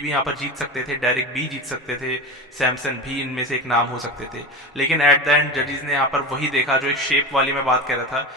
भी यहाँ पर जीत सकते थे, डेरिक भी जीत सकते थे, सैमसन भी इनमें से एक नाम हो सकते थे। लेकिन एट द एंड जजेस ने यहाँ पर वही देखा जो एक शेप वाली मैं बात कर रहा था।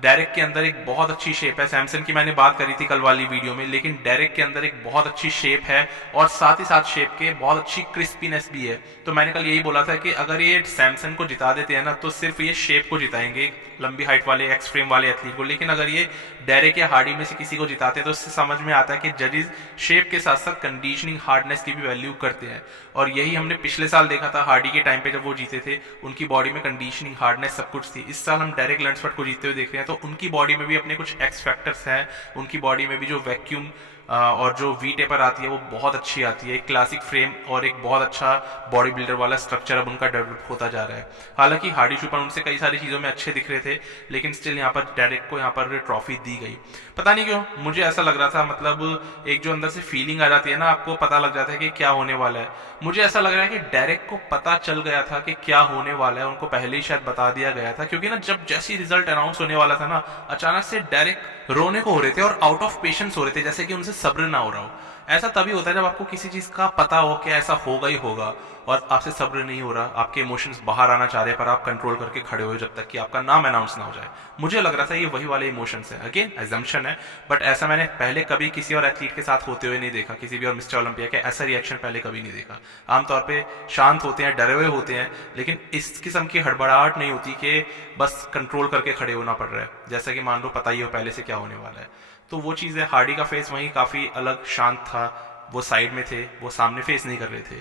डेरिक के अंदर एक बहुत अच्छी शेप है, सैमसन की मैंने बात करी थी कल वाली वीडियो में, लेकिन डेरिक के अंदर एक बहुत अच्छी शेप है और साथ ही साथ शेप के बहुत अच्छी क्रिस्पीनेस भी है। तो मैंने कल यही बोला था कि अगर ये सैमसन को जिता देते हैं ना तो सिर्फ ये शेप को जिताएंगे, लंबी हाइट वाले एक्स फ्रेम वाले एथलीट को। लेकिन अगर ये डेरिक या हार्डी में से किसी को जिताते हैं तो इससे समझ में आता है कि जजेस शेप के साथ साथ कंडीशनिंग हार्डनेस की भी वैल्यू करते हैं। और यही हमने पिछले साल देखा था हार्डी के टाइम पे जब वो जीते थे, उनकी बॉडी में कंडीशनिंग हार्डनेस सब कुछ थी। इस साल हम डेरिक लंडसफर्ड को जीतते हुए देख रहे हैं तो उनकी बॉडी में भी अपने कुछ एक्स फैक्टर्स हैं, उनकी बॉडी में भी जो वैक्यूम और जो वी टेपर आती है वो बहुत अच्छी आती है। एक क्लासिक फ्रेम और एक बहुत अच्छा बॉडी बिल्डर वाला स्ट्रक्चर अब उनका डेवलप होता जा रहा है। हालांकि हार्डी शुपन उनसे कई सारी चीज़ों में अच्छे दिख रहे थे, लेकिन स्टिल यहाँ पर डेरिक को यहाँ पर ट्रॉफी दी गई। पता नहीं क्यों मुझे ऐसा लग रहा था, मतलब एक जो अंदर से फीलिंग आ जाती है ना, आपको पता लग जाता है कि क्या होने वाला है। मुझे ऐसा लग रहा है कि डेरिक को पता चल गया था कि क्या होने वाला है, उनको पहले ही शायद बता दिया गया था। क्योंकि ना जब जैसी रिजल्ट अनाउंस होने वाला था ना, अचानक से डेरिक रोने को हो रहे थे और आउट ऑफ पेशेंस हो रहे थे, जैसे कि उनसे सब्र ना हो रहा हो। ऐसा तभी होता है जब आपको किसी चीज का पता हो कि ऐसा होगा ही होगा और आपसे सब्र नहीं हो रहा, आपके इमोशंस बाहर आना चाह रहे हैं पर आप कंट्रोल करके खड़े हो जब तक कि आपका नाम अनाउंस ना हो जाए। मुझे लग रहा था ये वही वाले इमोशंस है, अगेन एजम्पशन है, बट ऐसा मैंने पहले कभी किसी और एथलीट के साथ होते हुए नहीं देखा, किसी भी और मिस्टर ओलंपिया के ऐसा रिएक्शन पहले कभी नहीं देखा। आमतौर पे शांत होते हैं, डरे हुए होते हैं, लेकिन इस किस्म की हड़बड़ाहट नहीं होती कि बस कंट्रोल करके खड़े होना पड़ रहा है, जैसा कि मान लो पता ही हो पहले से क्या होने वाला है। तो वो चीज़ है। हार्डी का फेस वहीं काफ़ी अलग शांत था, वो साइड में थे, वो सामने फेस नहीं कर रहे थे।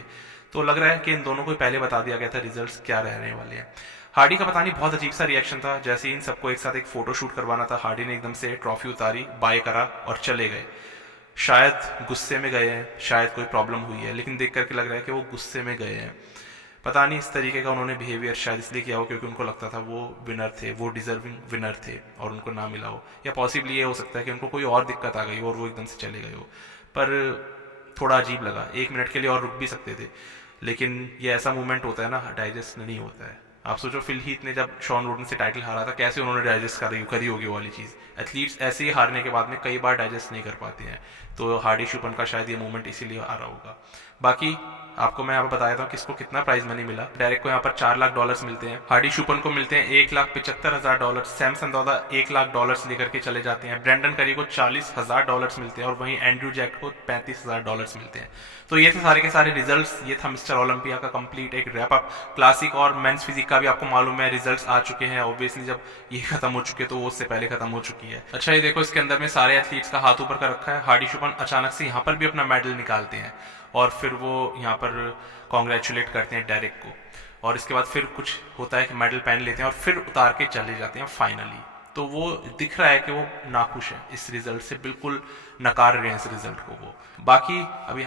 तो लग रहा है कि इन दोनों को पहले बता दिया गया था रिजल्ट्स क्या रहने वाले हैं। हार्डी का पता नहीं बहुत अजीब सा रिएक्शन था, जैसे इन सबको एक साथ एक फोटो शूट करवाना था, हार्डी ने एकदम से ट्रॉफी उतारी, बाय करा और चले गए। शायद गुस्से में गए हैं, शायद कोई प्रॉब्लम हुई है, लेकिन देख करके लग रहा है कि वो गुस्से में गए हैं। पता नहीं इस तरीके का उन्होंने बिहेवियर शायद इसलिए किया हो क्योंकि उनको लगता था वो विनर थे, वो डिजर्विंग विनर थे और उनको ना मिला हो, या पॉसिबली ये हो सकता है कि उनको कोई और दिक्कत आ गई हो और वो एकदम से चले गए हो। पर थोड़ा अजीब लगा, 1 मिनट के लिए और रुक भी सकते थे, लेकिन ये ऐसा मूवमेंट होता है ना, डाइजेस्ट नहीं होता है। आप सोचो फिल हीथ ने जब शॉन रोडन से टाइटल हारा था, कैसे उन्होंने डाइजेस्ट करी होगी वो वाली चीज़। एथलीट्स ऐसे ही हारने के बाद में कई बार डाइजेस्ट नहीं कर पाते हैं, तो हार्डी शुपन का शायद ये मूवमेंट इसीलिए आ रहा होगा। बाकी आपको मैं यहाँ पर बताया था किसको कितना प्राइज मनी मिला। डेरिक को यहाँ पर $4 लाख मिलते हैं, हार्डी शुपन को मिलते हैं $1,75,000, सैमसन दादा $1 लाख लेकर के चले जाते हैं, ब्रेंडन करी को $40,000 मिलते हैं और वहीं एंड्रू जैक को $35,000 मिलते हैं। तो ये थे सारे के सारे रिजल्ट्स, ये था मिस्टर ओलंपिया का कंप्लीट एक रैप अप। क्लासिक और मेंस फिजिक का भी आपको मालूम है रिजल्ट्स आ चुके हैं, ऑब्वियसली जब ये खत्म हो चुके तो वो उससे पहले खत्म हो चुकी है। अच्छा ये देखो इसके अंदर में सारे एथलीट्स का हाथ ऊपर कर रखा है। हार्डी शुपन अचानक से यहाँ पर भी अपना मेडल निकालते हैं और फिर वो यहाँ पर कॉन्ग्रेचुलेट करते हैं डेरिक को, और इसके बाद फिर कुछ होता है कि मेडल पहन लेते हैं और फिर उतार के चले जाते हैं फाइनली। तो वो दिख रहा है कि वो नाखुश है इस रिजल्ट से, बिल्कुल नकार रहे हैं इस रिजल्ट को वो। बाकी अभी